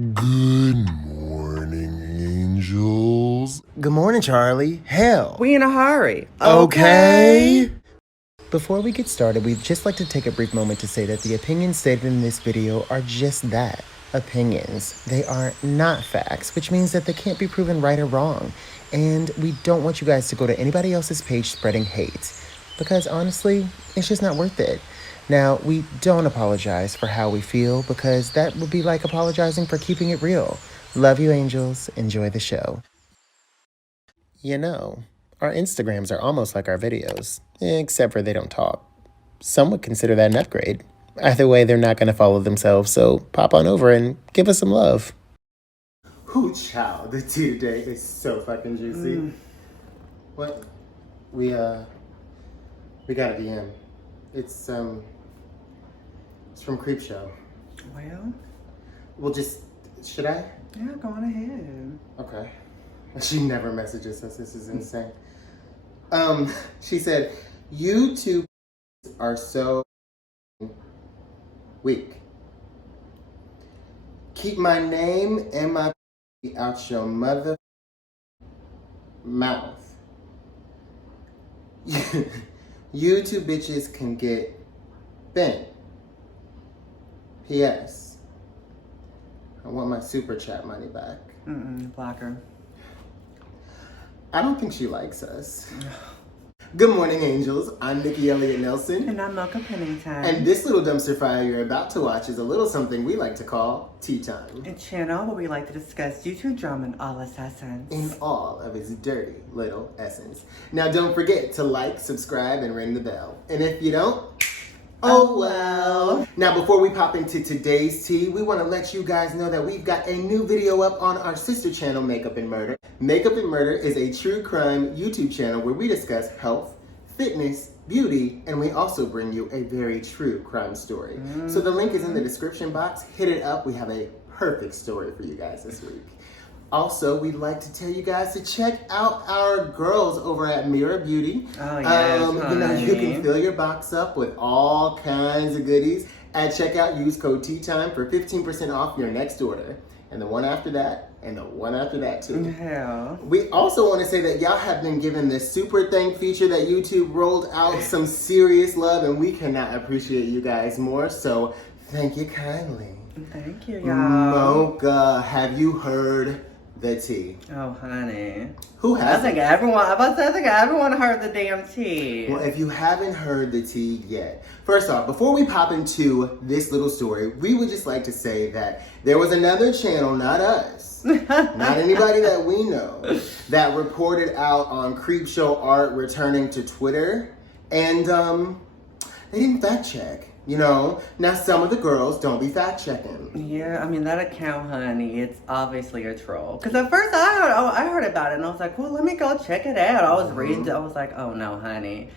Good morning, angels. Good morning, Charlie. Hell. We in a hurry. Okay. Before we get started, we'd just like to take a brief moment to say that the opinions stated in this video are just that, opinions. They are not facts, which means that they can't be proven right or wrong. And we don't want you guys to go to anybody else's page spreading hate, because honestly, it's just not worth it. Now, we don't apologize for how we feel, because that would be like apologizing for keeping it real. Love you, angels. Enjoy the show. You know, our Instagrams are almost like our videos, except for they don't talk. Some would consider that an upgrade. Either way, they're not going to follow themselves, so pop on over and give us some love. Ooh, child, the tea today is so fucking juicy. What? We got a DM. It's from Creepshow. Well, should I? Yeah, go on ahead. Okay. She never messages us. This is insane. She said, "You two are so weak. Keep my name and my out your mother mouth. You two bitches can get bent. P.S. I want my super chat money back." Block her. I don't think she likes us. Good morning, angels. I'm Nicky Nelson. And I'm Mocha Pennington. And this little dumpster fire you're about to watch is a little something we like to call Tea Time. A channel where we like to discuss YouTube drama in all its essence. In all of its dirty little essence. Now don't forget to like, subscribe, and ring the bell. And if you don't, oh well. Now before we pop into today's tea, we want to let you guys know that we've got a new video up on our sister channel, Makeup and Murder. Makeup and Murder is a true crime YouTube channel where we discuss health, fitness, beauty, and we also bring you a very true crime story. So the link is in the description box. Hit it up. We have a perfect story for you guys this week. Also, we'd like to tell you guys to check out our girls over at Mirror Beauty. Oh, yes, you can fill your box up with all kinds of goodies. At checkout, use code TEATIME for 15% off your next order. And the one after that, and the one after that too. Yeah. We also want to say that y'all have been given this super thank feature that YouTube rolled out some serious love, and we cannot appreciate you guys more. So thank you kindly. Thank you, y'all. Mocha, have you heard the tea? Oh, honey. Who hasn't? I think everyone heard the damn tea. Well, if you haven't heard the tea yet, first off, before we pop into this little story, we would just like to say that there was another channel, not us, not anybody that we know, that reported out on Creepshow Art returning to Twitter, and they didn't fact check. You know, now some of the girls don't be fact checking. Yeah, I mean, that account, honey, it's obviously a troll. Because at first I heard about it and I was like, well, let me go check it out. I was reading it. I was like, oh no, honey,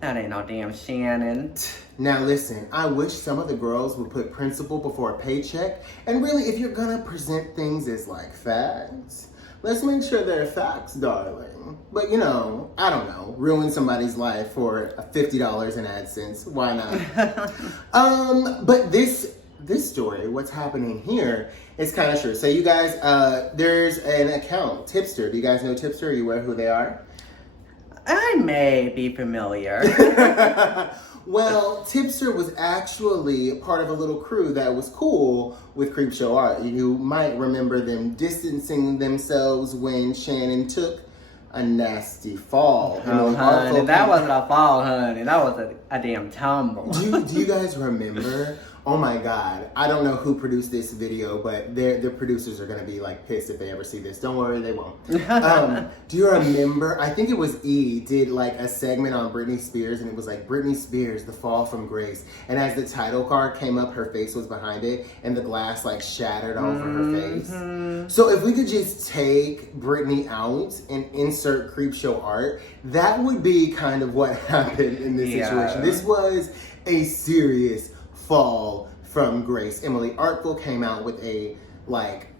that ain't no damn Shannon. Now listen, I wish some of the girls would put principle before a paycheck. And really, if you're gonna present things as like facts, let's make sure they're facts, darling. But you know, I don't know, ruin somebody's life for $50 in AdSense. Why not? But this story, what's happening here, is kind of true. So you guys, there's an account, Tipster. Do you guys know Tipster? Are you aware who they are? I may be familiar. Well, Tipster was actually part of a little crew that was cool with Creepshow Art. You might remember them distancing themselves when Shannon took a nasty fall. Oh, honey, that wasn't a fall, honey. That was a damn tumble. Do you guys remember? Oh my God. I don't know who produced this video, but their producers are going to be like pissed if they ever see this. Don't worry, they won't. Do you remember? I think it was E did like a segment on Britney Spears, and it was like Britney Spears, The Fall from Grace. And as the title card came up, her face was behind it, and the glass like shattered over her face. So if we could just take Britney out and insert Creepshow Art, that would be kind of what happened in this situation. This was a serious fall from grace. Emily Artful came out with a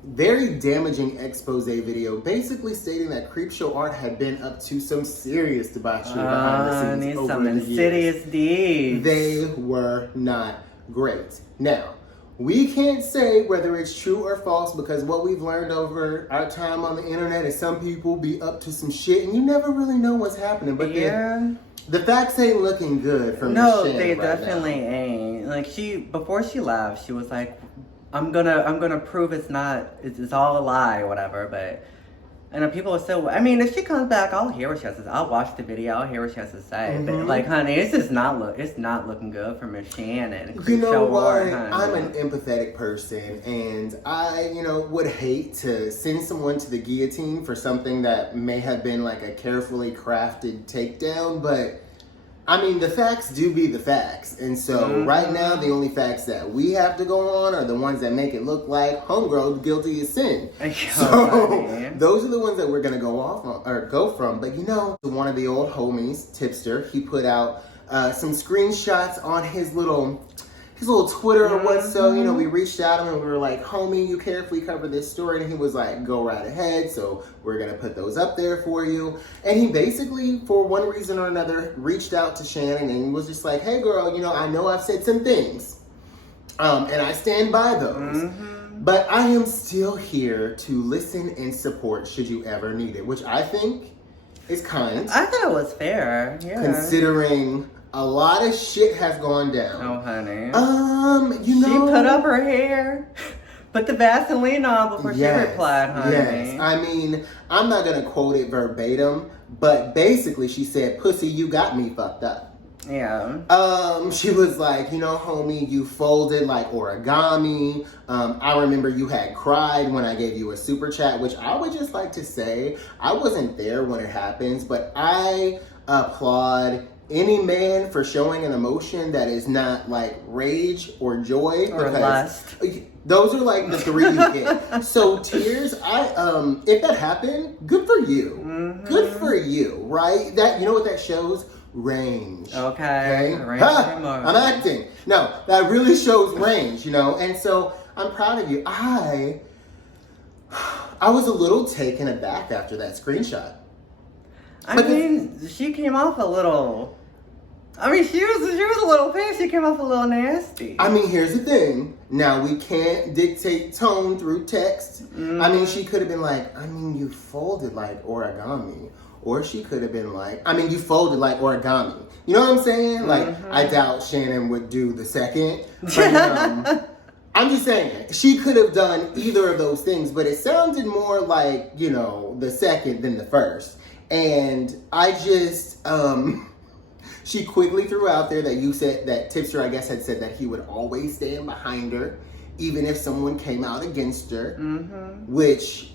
very damaging expose video, basically stating that Creepshow Art had been up to some serious debauchery behind the scenes over some the insidious years. deeds. They were not great. Now, we can't say whether it's true or false because what we've learned over our time on the internet is some people be up to some shit and you never really know what's happening. But the facts ain't looking good from No, Michelle they right definitely ain't. Like before she left, she was like, I'm gonna prove it's all a lie or whatever, but and people are still, I mean, if she comes back, I'll hear what she has to say. I'll watch the video, I'll hear what she has to say. But like, honey, it's not looking good for Miss Shannon. You know what? Art, I'm an empathetic person, and I, would hate to send someone to the guillotine for something that may have been like a carefully crafted takedown, but I mean, the facts do be the facts. And so right now, the only facts that we have to go on are the ones that make it look like homegirl guilty as sin. So those are the ones that we're going to go off on, or go from. But one of the old homies, Tipster, he put out some screenshots on his little Twitter or what. So, we reached out to him and we were like, homie, you care if we cover this story? And he was like, go right ahead. So we're going to put those up there for you. And he basically, for one reason or another, reached out to Shannon and was just like, hey girl, I know I've said some things. And I stand by those. But I am still here to listen and support should you ever need it, which I think is kind. I thought it was fair, yeah. Considering a lot of shit has gone down. Oh, honey. She put up her hair, put the Vaseline on before she replied, honey. Yes. I mean, I'm not going to quote it verbatim, but basically she said, pussy, you got me fucked up. Yeah. She was like, homie, you folded like origami. I remember you had cried when I gave you a super chat, which I would just like to say, I wasn't there when it happens, but I applaud any man for showing an emotion that is not like rage or joy or lust. Those are like the three you get. So tears, if that happened, good for you. Good for you, right? That what that shows? Range. Okay. Range I'm acting. No, that really shows range, and so I'm proud of you. I was a little taken aback after that screenshot. I mean, she came off a little. I mean, she was a little pissed. She came off a little nasty. I mean, here's the thing. Now, we can't dictate tone through text. I mean, she could have been like, you folded like origami. Or she could have been like, you folded like origami. You know what I'm saying? Like, I doubt Shannon would do the second. But, I'm just saying, she could have done either of those things, but it sounded more like, the second than the first. And I just, she quickly threw out there that you said that Tipster, I guess, had said that he would always stand behind her, even if someone came out against her. Which,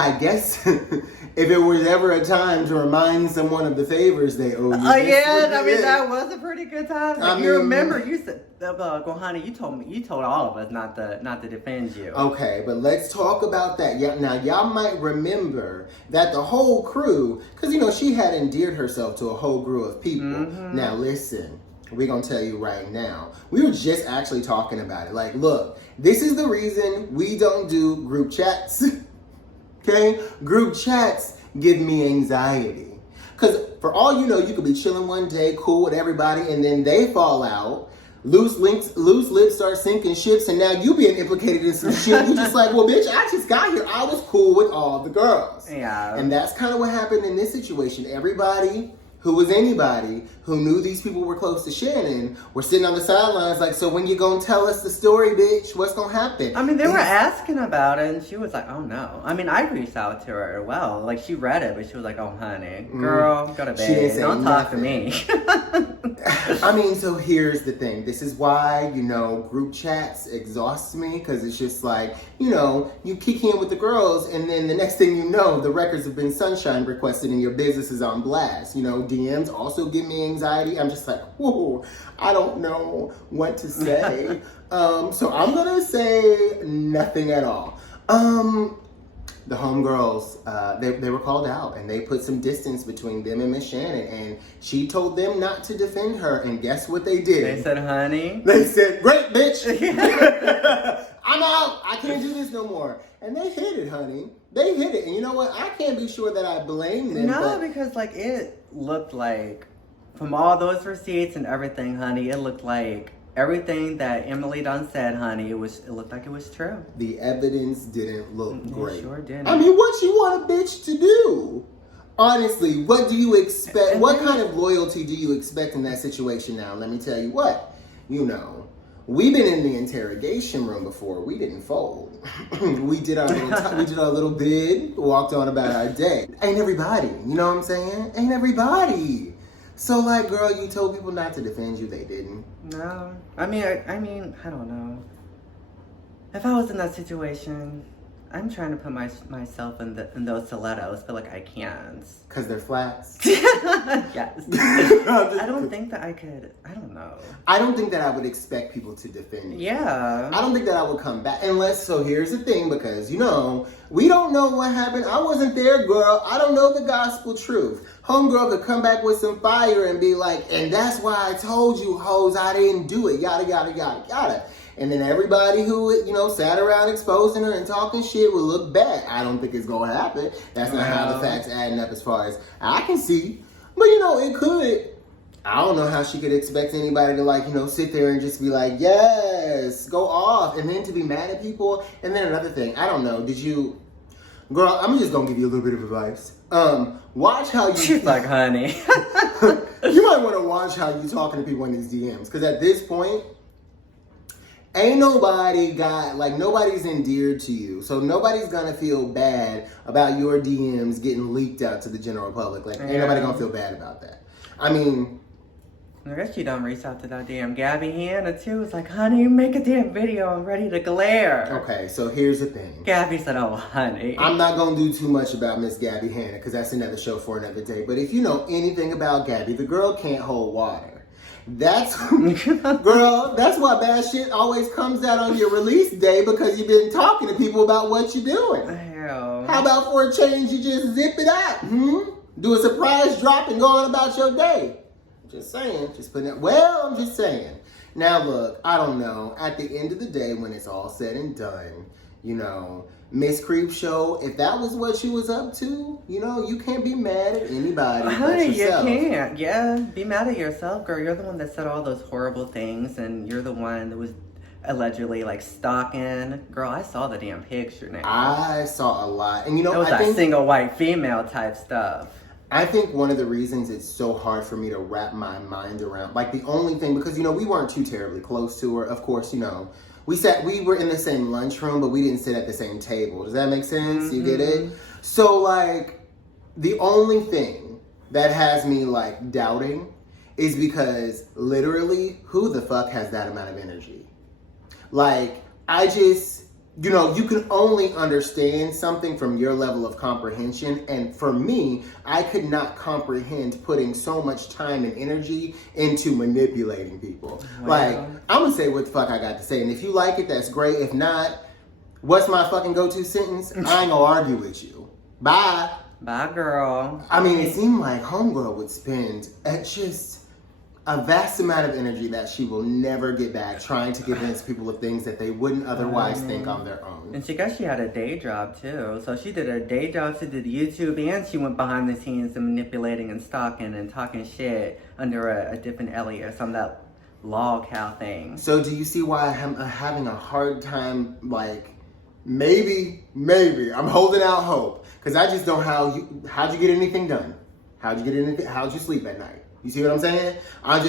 I guess if it was ever a time to remind someone of the favors they owe you. That was a pretty good time. You remember, you said, honey, you told all of us not to defend you. Okay, but let's talk about that. Yeah, now y'all might remember that the whole crew, because she had endeared herself to a whole crew of people. Now listen, we're gonna tell you right now. We were just actually talking about it. Like, look, this is the reason we don't do group chats. Okay? Group chats give me anxiety. Because for all you know, you could be chilling one day, cool with everybody, and then they fall out. Loose lips start sinking ships, and now you being implicated in some shit. You're just like, well, bitch, I just got here. I was cool with all the girls. Yeah. And that's kind of what happened in this situation. Everybody who was anybody who knew these people were close to Shannon were sitting on the sidelines like, so when you gonna tell us the story, bitch? What's gonna happen? They were asking about it, and she was like, oh no. I reached out to her as well. Like, she read it, but she was like, oh honey, girl, go to bed. Don't talk to me. So here's the thing. This is why, group chats exhaust me, because it's just like, you kick in with the girls, and then the next thing you know, the records have been sunshine requested and your business is on blast. DMs also give me anxiety. I'm just like, whoa, I don't know what to say. So I'm gonna say nothing at all. The homegirls, they were called out, and they put some distance between them and Miss Shannon, and she told them not to defend her, and guess what they did? They said, honey. They said, great, bitch. I'm out. I can't do this no more. And they hit it, honey. They hit it. And you know what? I can't be sure that I blame them. No, because it looked like, from all those receipts and everything, honey, it looked like everything that Emily done said, honey, it looked like it was true. The evidence didn't look great. It sure didn't. I mean, what you want a bitch to do? Honestly, what do you expect? What kind of loyalty do you expect in that situation now? Let me tell you what. You know, we've been in the interrogation room before. We didn't fold. we did our little bid, walked on about our day. Ain't everybody, you know what I'm saying? Ain't everybody. So, like, girl, you told people not to defend you. They didn't. No. I mean, I don't know. If I was in that situation, I'm trying to put myself in those stilettos, but like I can't. Cause they're flats. Yes. I don't think that I could. I don't know. I don't think that I would expect people to defend you. Yeah. I don't think that I would come back unless. So here's the thing, because you know we don't know what happened. I wasn't there, girl. I don't know the gospel truth. Homegirl could come back with some fire and be like, and that's why I told you, hoes, I didn't do it. Yada yada yada yada. And then everybody who, you know, sat around exposing her and talking shit will look back. I don't think it's going to happen. That's not how the facts adding up as far as I can see. But, you know, it could. I don't know how she could expect anybody to, like, you know, sit there and just be like, yes, go off. And then to be mad at people. And then another thing, I don't know, did you... Girl, I'm just going to give you a little bit of advice. Watch how you... She's like, honey. You might want to watch how you talking to people in these DMs. Because at this point... Ain't nobody nobody's endeared to you. So nobody's gonna feel bad about your DMs getting leaked out to the general public. Like, ain't nobody gonna feel bad about that. I mean... I guess she done reached out to that damn Gabby Hanna too. It's like, honey, make a damn video. I'm ready to glare. Okay, so here's the thing. Gabby said, oh, honey. I'm not gonna do too much about Miss Gabby Hanna because that's another show for another day. But if you know anything about Gabby, the girl can't hold water. Girl, that's why bad shit always comes out on your release day because you've been talking to people about what you're doing. Hell. How about for a change, you just zip it out? Do a surprise drop and go on about your day. Just saying. Just putting it. Well, I'm just saying. Now, look, I don't know. At the end of the day, when it's all said and done, you know, Miss Creepshow, if that was what she was up to, you know, you can't be mad at anybody. Honey, you can't. Yeah, be mad at yourself, girl. You're the one that said all those horrible things, and you're the one that was allegedly, like, stalking. Girl, I saw the damn picture now. I saw a lot. And, you know, it was that single white female type stuff. I think one of the reasons it's so hard for me to wrap my mind around, like, the only thing, because, you know, we weren't too terribly close to her. Of course, you know, we were in the same lunchroom, but we didn't sit at the same table. Does that make sense? Mm-hmm. You get it? So, like, the only thing that has me, like, doubting is because, literally, who the fuck has that amount of energy? Like, you know, you can only understand something from your level of comprehension. And for me, I could not comprehend putting so much time and energy into manipulating people. Wow. Like, I'm going to say what the fuck I got to say. And if you like it, that's great. If not, what's my fucking go-to sentence? I ain't going to argue with you. Bye. Bye, girl. I mean, it seemed like Homegirl would spend at just a vast amount of energy that she will never get back trying to convince people of things that they wouldn't otherwise think on their own. And she had a day job too. So she did her day job, she did YouTube, and she went behind the scenes and manipulating and stalking and talking shit under a different alias on that log cow thing. So do you see why I'm having a hard time, like, maybe, I'm holding out hope. Because I just don't how'd you get anything done? How'd you sleep at night? You see what I'm saying? I'm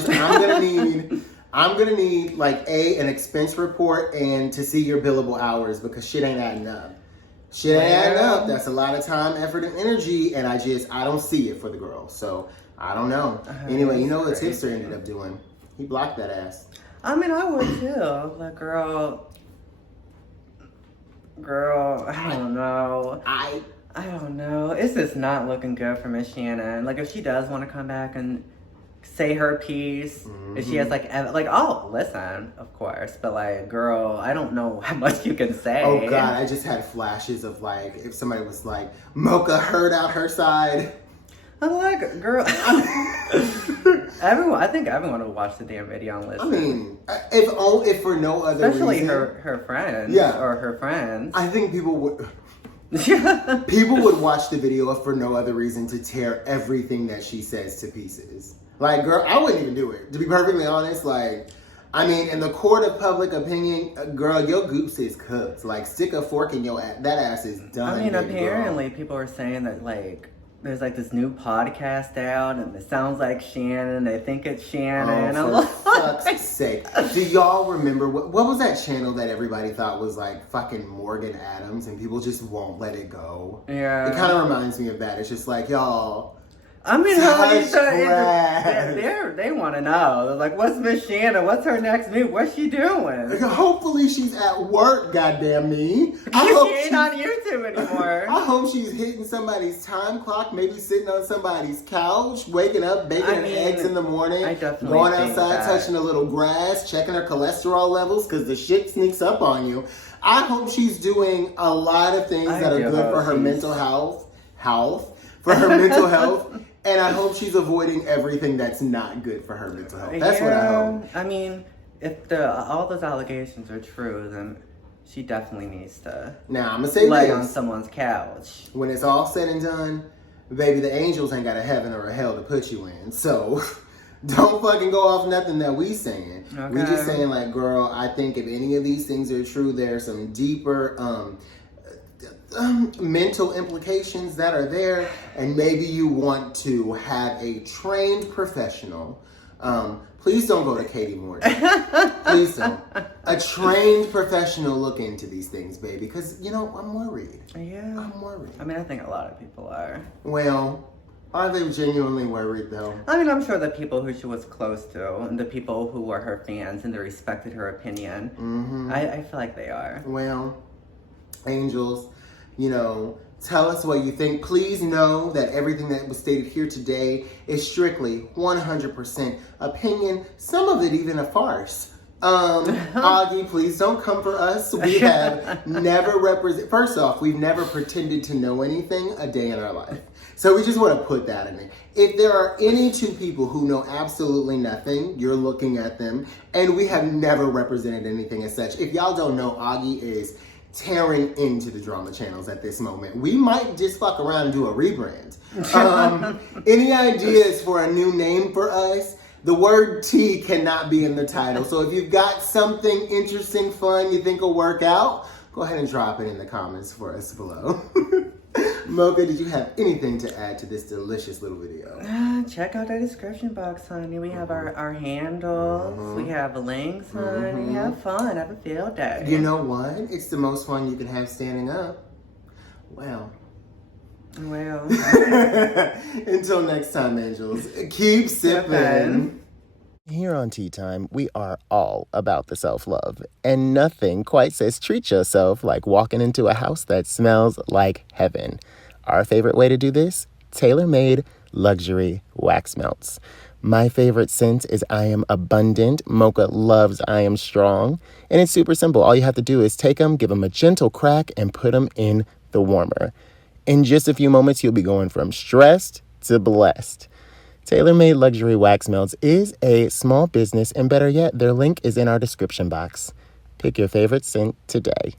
gonna need like an expense report and to see your billable hours because shit ain't adding up. That's a lot of time, effort, and energy, and I don't see it for the girl. So I don't know. Anyway, you know what Tipster ended up doing? He blocked that ass. I mean, I would too. Like, girl, I don't know. I don't know. It's just not looking good for Miss Shannon. Like, if she does want to come back and say her piece, if she has oh, listen, of course, but like, girl, I don't know how much you can say. Oh God, I just had flashes of like, if somebody was like, Mocha heard out her side. I'm like, girl, I think everyone will watch the damn video and listen. I mean, if for no other especially reason. her friends. Yeah. Or her friends. I think people would... People would watch the video if for no other reason to tear everything that she says to pieces. Like, girl, I wouldn't even do it. To be perfectly honest, like, I mean, in the court of public opinion, girl, your goops is cooked. Like, stick a fork in your ass. That ass is done. I mean, baby apparently girl. people are saying that, like, there's like this new podcast out and it sounds like Shannon. They think it's Shannon. Oh, for fuck's sake. Do y'all remember, what was that channel that everybody thought was like fucking Morgan Adams and people just won't let it go? Yeah. It kind of reminds me of that. It's just like, y'all. I mean, Touch grass. they want to know. They're like, what's Miss Shannon? What's her next move? What's she doing? Hopefully she's at work, goddamn me. She ain't on YouTube anymore. I hope she's hitting somebody's time clock, maybe sitting on somebody's couch, waking up, baking eggs in the morning, I definitely going think outside, that. touching a little grass, checking her cholesterol levels, because the shit sneaks up on you. I hope she's doing a lot of things that are good for her mental health, for her mental health. And I hope she's avoiding everything that's not good for her mental health. That's what I hope. I mean, if all those allegations are true, then she definitely needs to Now, I'm going to say lay this. on someone's couch. When it's all said and done, baby, the angels ain't got a heaven or a hell to put you in. So, don't fucking go off nothing that we saying. Okay. We just saying, like, girl, I think if any of these things are true, there's some deeper mental implications that are there, and maybe you want to have a trained professional. Please don't go to Katie Morgan. Please don't. A trained professional look into these things, baby, because, you know, I'm worried. Yeah. I'm worried. I mean, I think a lot of people are. Well, are they genuinely worried, though? I mean, I'm sure the people who she was close to, and the people who were her fans and they respected her opinion, I feel like they are. Well, angels, you know, tell us what you think. Please know that everything that was stated here today is strictly 100% opinion, some of it even a farce. Augie, please don't come for us. We have never first off, we've never pretended to know anything a day in our life. So we just want to put that in there. If there are any two people who know absolutely nothing, you're looking at them, and we have never represented anything as such. If y'all don't know, Augie is tearing into the drama channels at this moment. We might just fuck around and do a rebrand. Any ideas for a new name for us? The word tea cannot be in the title. So if you've got something interesting, fun, you think will work out, go ahead and drop it in the comments for us below. Mocha, did you have anything to add to this delicious little video? Check out the description box, honey. We have our handles. We have links, honey. Have fun. Have a field day. You know what? It's the most fun you can have standing up. Well. Until next time, angels, keep sipping. Here on Tea Time, we are all about the self-love, and nothing quite says treat yourself like walking into a house that smells like heaven. Our favorite way to do this? Tailor-made luxury wax melts. My favorite scent is I Am Abundant. Mocha loves I Am Strong. And it's super simple. All you have to do is take them, give them a gentle crack, and put them in the warmer. In just a few moments, you'll be going from stressed to blessed. Tailor-Made Luxury Wax Melts is a small business, and better yet, their link is in our description box. Pick your favorite scent today.